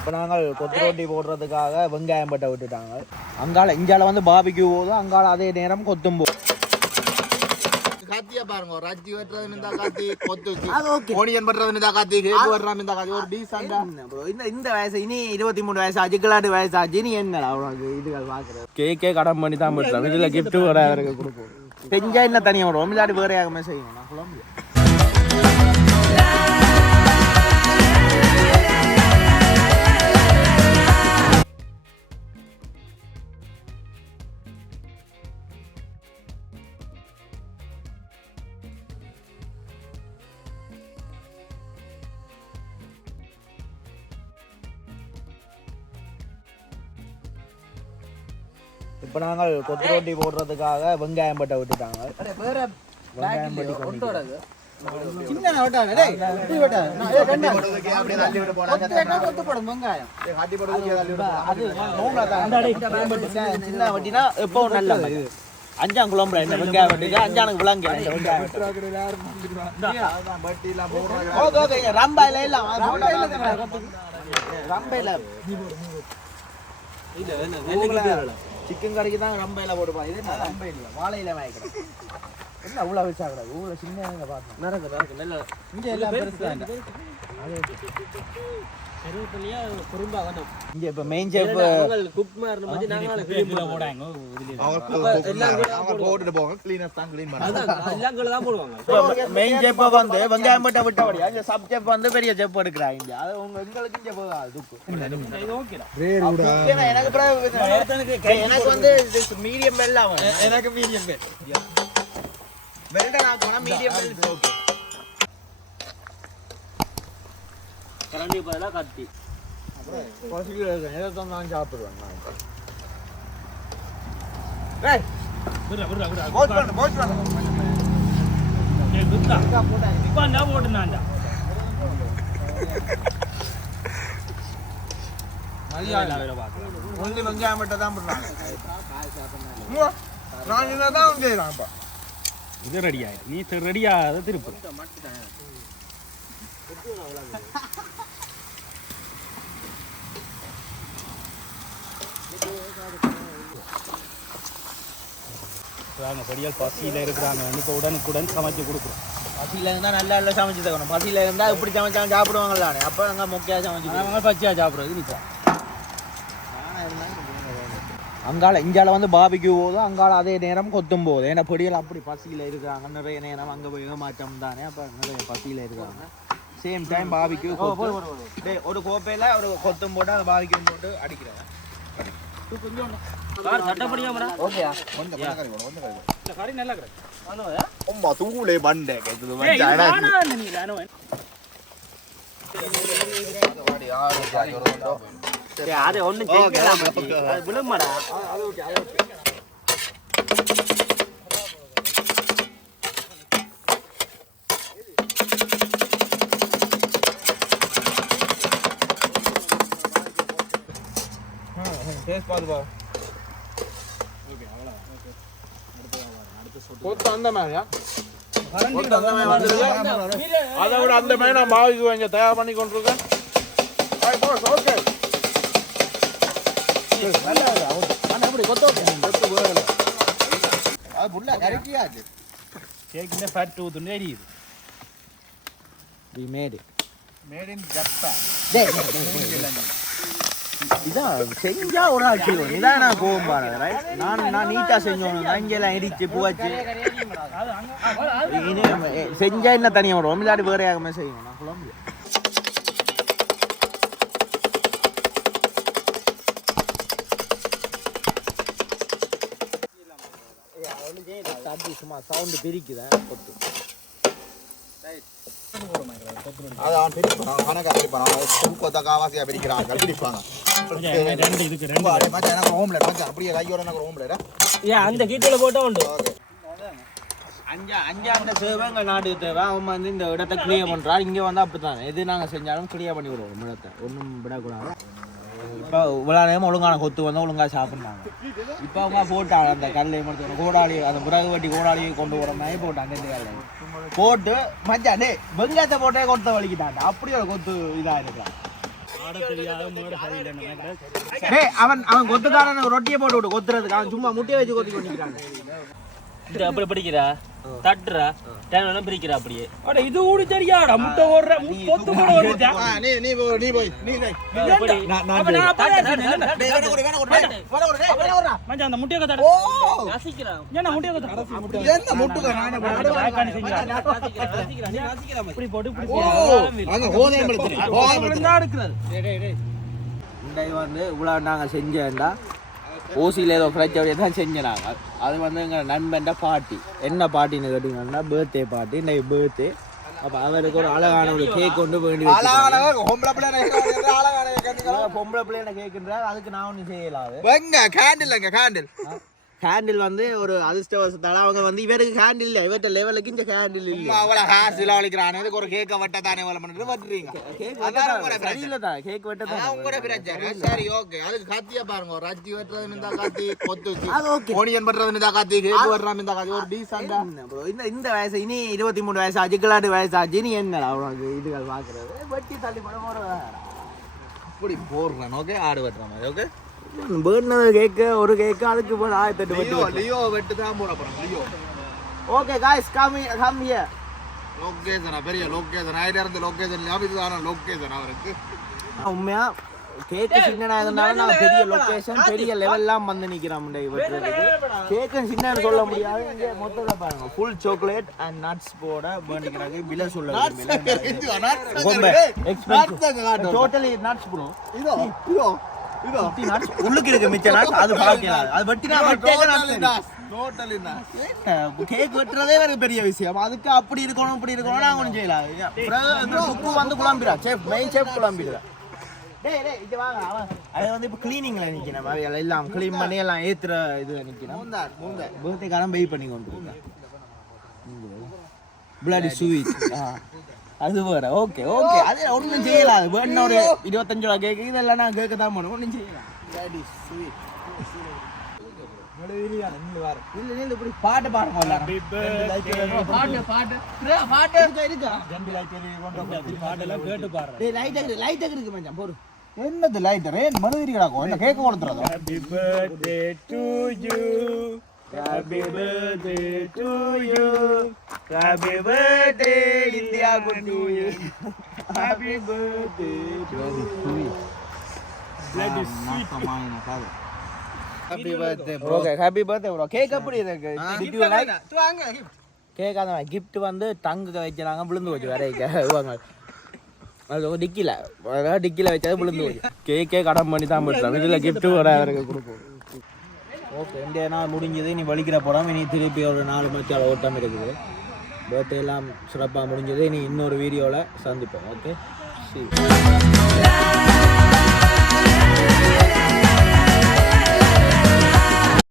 இப்போ நாங்கள் கொத்து ரொட்டி போடுறதுக்காக வெங்காயம் பட்டை விட்டுட்டாங்க. அங்கால இங்கால வந்து பாபிக்கு போதும் அங்கால அதே நேரம் கொத்தும் போதும் கத்திய பாருங்க ஒரு அஜி வெட்டுறது இந்த காத்தி கொத்து ஓனியன் பண்றது இந்த காத்தி கேக்கு வர்றாம இந்த காத்தி. ஒரு டீசண்டா என்ன bro, இந்த இந்த வயசு இனி இருபத்தி மூணு வயசு ஆச்சு வயசு ஆச்சு நீ என்னடா உனக்கு இதுகள் பார்க்குறது கேக்கே கடன் பண்ணி தான் போட்டுறோம் இதில் கிஃப்ட் வர அவருக்கு கொடுப்போம். செஞ்சா என்ன தனியாக விடுவோம் இல்லாட்டி வேற யாருமே செய்யணும். நான் குழம்பு இப்போ நாங்கள் கொத்து ரொட்டி போடுறதுக்காக வெங்காயம் பட்டை விட்டுட்டாங்க. வெங்காயம் பட்டி கொண்டு சின்ன வெட்டானே டேய் இப்படி வெட்டானே நான் ஏய் கண்ணா அப்படியே தள்ளி விட்டு போனா கொத்து வெட்டா கொத்து போடும் வெங்காயம். காட்டி போடுறதுக்கு தள்ளி விட்டு அது நோம்பலா தான் சின்ன வட்டினா எப்போ நல்ல இது அஞ்சாம் குழம்புல இந்த வெங்காயம் வட்டிக்கு அஞ்சானுக்கு விளங்க இந்த வெங்காயம். பட்டிலாம் போடுறாங்க. ஓகே ஓகே ரம்பாயில இல்ல ரம்பையில சிக்கன் கறிக்கு தான் ரம்பையில போடுப்பாங்க இது என்ன? ரம்பை இல்ல வாழையில வாங்கிக்கிறேன் என்ன அவ்வளோ வச்சாக்கூடாது ஊழ சின்ன பார்த்தேன் நடக்கு நடக்கு நல்ல இங்க எல்லாம் பெருசு தான். கருவேப்பிலையா குறும்பா வேணும் இங்க இப்ப மெயின் செஃப் குக் மாதிரி மாதிரி நாங்க கிளீன் போடாங்க அவங்க போட்டுட்டு போங்க கிளீனஸ் தான் கிளீன் எல்லாம் கீழே தான் போடுவாங்க. மெயின் செஃப் வந்து வெங்காயம் பட்ட விட்டபடியா இந்த சப் செஃப் வந்து பெரிய செஃப் எடுக்கிறாங்க இங்க. அது உங்க எங்களுக்கு இங்க போகாது துக்கு இது ஓகேடா ஏன்னா எனக்கு வந்து மீடியம் வெல் ஆகும் எனக்கு மீடியம் மீடியம் வெல் ஓகே கரண்டி பதிலாக கத்தி எதை தந்தாலும் சாப்பிடுவேன் விடுறா விடுறா விடுறா பண்ணு பண்ணு போட்டுனாண்டா வெங்காயம் மட்டும் தான் நான் செய்யலாம் இது ரெடி ஆயிடும் நீ ரெடியாகாத வாங்க படியால் பசியில் இருக்கிறாங்க. இப்போ உடனுக்குடன் சமைச்சு கொடுக்குறோம். பசியில இருந்தா நல்லா நல்லா சமைச்சு தரணும். பசியில இருந்தா இப்படி சமைச்சாலும் சாப்பிடுவாங்களானே அப்ப அங்க முக்கியா சமைச்சு பச்சியாக சாப்பிட்றது நிற்கா அங்கால இங்கால வந்து பாபிக்கு போதும் அங்கால அதே நேரம் கொத்தும் போகுது ஏன்னா பொடியல் அப்படி பசியில இருக்காங்க நிறைய நேரம் அங்க போய் ஏமாற்றம் தானே. அப்ப நிறைய பசியில இருக்காங்க சேம் டைம் பாபிக்கு ஒரு கோப்பையில ஒரு கொத்தும் போட்டு அதை பாபிக்கும் போட்டு அடிக்கிறேன் சட்டப்படியாமடா ஓகேயா கொஞ்சம் கறி வேணும் டேஸ்ட் பாத்து பா கொத்து அந்த வந்துருக்கா அதை விட அந்த மாதிரி நான் மாவுக்கு கொஞ்சம் தயார் பண்ணி கொண்டிருக்கேன் ஓகே. அது புள்ள இறக்கியாச்சு கேக்கில் ஃபேட் ஊற்றுன்னு இதான் செஞ்சா ஒரு ஆள் செய்வோம் இதான் நான் கோவம் பாருங்க ரைட் நான் நான் நீட்டா செஞ்சோம் அங்கெல்லாம் இடிச்சு பூவாச்சு இனி எ, செஞ்சா என்ன தனியாக விடுவோம்? இல்லாட்டி வேற யாருமே செய்யணும். நான் குழம்பு தட்டி சும்மா சவுண்டு பிரிக்குதேன் கொத்து அது அவன் பிரிப்பான். கணக்கா பிரிப்பான் அவன் தூக்கத்தை காவாசியா பிரிக்கிறான். பிரிப்பாங்க ரெண்டு இதுக்கு ரெண்டு. ரொம்ப அப்படியே மச்சான் எனக்கு ஹோம்ல மச்சான் அப்படியே கையோட எனக்கு ஹோம்ல ஏன் அந்த கீட்டில் போட்டா உண்டு. ஓகே. அஞ்சா அஞ்சாண்ட சேவை எங்கள் நாட்டுக்கு தேவை. அவன் வந்து இந்த இடத்த கிளியர் பண்ணுறான் இங்கே வந்து அப்படித்தான். எது நாங்கள் செஞ்சாலும் கிளியர் பண்ணி விடுவோம் இடத்தை. ஒன்றும் விடக்கூடாது. இப்போ இவ்வளோ நேரம் ஒழுங்கான கொத்து வந்து ஒழுங்காக சாப்பிட்றாங்க. இப்போ அவங்க போட்டாங்க அந்த கல்லை மட்டும். கோடாளி அந்த பிறகு வட்டி கோடாளியை கொண்டு போகிற மாதிரி போட்டாங்க இந்த கல்லை. போட்டு மச்சான் டே வெங்காயத்தை போட்டே கொத்த வலிக்கிட்டாங்க அப்படி ஒரு கொத்து இதாக இருக்கான் அவன் அவன் கொத்துக்காரன் ரொட்டியை போட்டு விட்டு கொத்துறதுக்கு. அவன் சும்மா முட்டையை வச்சு கொத்தி கொண்டிருக்கான் அப்படி பிடிக்கிறா? தட்டுறா? தேவையான பிரிக்கிறா அப்படியே. அட இது கூட தெரியாடா முட்டை ஓடுற பொத்து கூட ஓடுதா நீ நீ நீ போய் நீ போய். அப்ப நான் செஞ்சேன். மச்சான் அந்த முட்டையை கத்தாட ரசிக்கிறான். ஏன்னா முட்டையை கத்தாட என்ன முட்டுக்க நானே செஞ்சா இப்படி போட்டு இப்படி அங்க ஹோதயம் படுத்துறேன் ஹோதயம் தான் எடுக்கிறது இந்த இது வந்து இவ்வளோ நாங்கள் செஞ்சேன்டா. ஓசியில் ஏதோ அப்படியே தான் செஞ்சோம் நாங்கள் அது வந்து எங்கள் நண்பன்ட பாட்டி. என்ன பாட்டின்னு கேட்டிங்கன்னா பர்த்டே பாட்டி இன்னைக்கு பர்த்டே அப்போ அவருக்கு ஒரு அழகான ஒரு கேக் கொண்டு வேண்டி. பொம்பளை பிள்ளை அழகான பொம்பளை பிள்ளைன கேக்குன்றார் அதுக்கு நான் ஒன்றும் செய்யலாது. வெங்க கேண்டில் கேண்டில் கேண்டில் வந்து ஒரு அதிர்ஷ்டவசத்தால அவங்க வந்து இவருக்கு கேண்டில் இல்லை இவர்கிட்ட லெவலுக்கு இந்த கேண்டில் இல்லை. அவ்வளவு ஹேர் சிலாவளிக்கிறான் இதுக்கு ஒரு கேக்க வெட்ட தானே வேலை பண்ணிட்டு வட்டுறீங்க. கேக் அதான் உங்களோட பிரச்சனை. சரி ஓகே அதுக்கு கத்தியா பாருங்க. ஒரு ரஜ்ஜி வெட்டுறது இருந்தா கத்தி கொத்து okay. ஓனியன் பண்றது இருந்தா கத்தி கேக் வெட்டுறது இருந்தா கத்தி. ஒரு டீசெண்டா இந்த இந்த வயசு இனி இருபத்தி மூணு வயசு ஆச்சு கிளாட்டு வயசு ஆச்சு நீ என்ன அவனுக்கு இதுகள் பார்க்கறது வெட்டி தள்ளி படம் போற இப்படி போடுறேன் ஓகே ஆடு வெட்டுற மாதிரி ஓகே பேர்னது கேக்கு ஒரு கேக்கு அதுக்கு போல ஆயிரத்தி எட்டு லியோ வெட்டி லியோ வெட்டு தான் போட போறோம் Leo. Okay guys come come here லொக்கேஷனா பெரிய லொக்கேஷன் ஆயிரம் இருந்து லொக்கேஷன் ஞாபகம் இதுதான லொக்கேஷன் அவருக்கு. உண்மையா? கேக்கு சின்னனா இருந்தாலும் நான் பெரிய லொகேஷன் பெரிய லெவல்லாம் வந்து நிக்கிறோம் வெட்டுறதுக்கு கேக்கு சின்னன்னு சொல்ல முடியாது. இங்க மொத்தத்தை பாருங்க. ஃபுல் சாக்லேட் அண்ட் நட்ஸ் போட வேண்டிக்கிறாங்க. விலை சொல்ல ரொம்ப எக்ஸ்பென்சிவ் டோட்டலி நட்ஸ் ப்ரோ இதோ. உள்ளுக்கு இருக்கு மிச்ச நட்ஸ் அது பார்க்கலாம் அது வெட்டினா டோட்டலி கேக் வெட்டுறதே ஒரு பெரிய விஷயம். அதுக்கு அப்படி இருக்கணும் இப்படி இருக்கணும் நான் ஒன்றும் செய்யலாம் குக்கு வந்து குழம்பிடா செஃப் மெயின் செஃப் குழம்பிடுறா. அது வந்து இப்போ க்ளீனிங்ல நிக்கணும் எல்லாம் க்ளீன் பண்ணி எல்லாம் ஏத்துற இது நிக்கணும் பர்த்டேக்காரன் பண்ணி கொண்டு பிளடி ஸ்வீட் அது வேற. ஓகே ஓகே அது ஒன்றும் செய்யலாம் வேணும் ஒரு இருபத்தஞ்சு ரூபா கேக்கு இதெல்லாம் நான் கேட்க தான் போகணும் ஒன்றும் செய்யலாம் பாட்டு மச்சான் போடு. என்னது லைட் ரேன் மனு இருக்கடா என்ன கேக்க கொடுத்துறதோ? Happy birthday to you. Happy birthday to you. Happy birthday India குட்டி. Happy birthday okay happy birthday bro cake எப்படி இருக்கு? டிட் யூ லைக் கேக் அந்த கிஃப்ட் வந்து டங்குக்கு வச்சாங்க விழுந்து போச்சு. வேற இவங்க அது டிக்கில டிக்கில வச்சது விழுந்து போச்சு. கேக்கே கடன் பண்ணி தான் போட்டுறாங்க இதில் கிஃப்ட் வர அவருக்கு கொடுப்போம். ஓகே இந்த நாள் முடிஞ்சது. இனி வலிக்கிற படம். இனி திருப்பி ஒரு நாலு மச்சால ஓட்டம் இருக்குது. பர்த்டே எல்லாம் சிறப்பாக முடிஞ்சது. இனி இன்னொரு வீடியோவில் சந்திப்போம். ஓகே சரி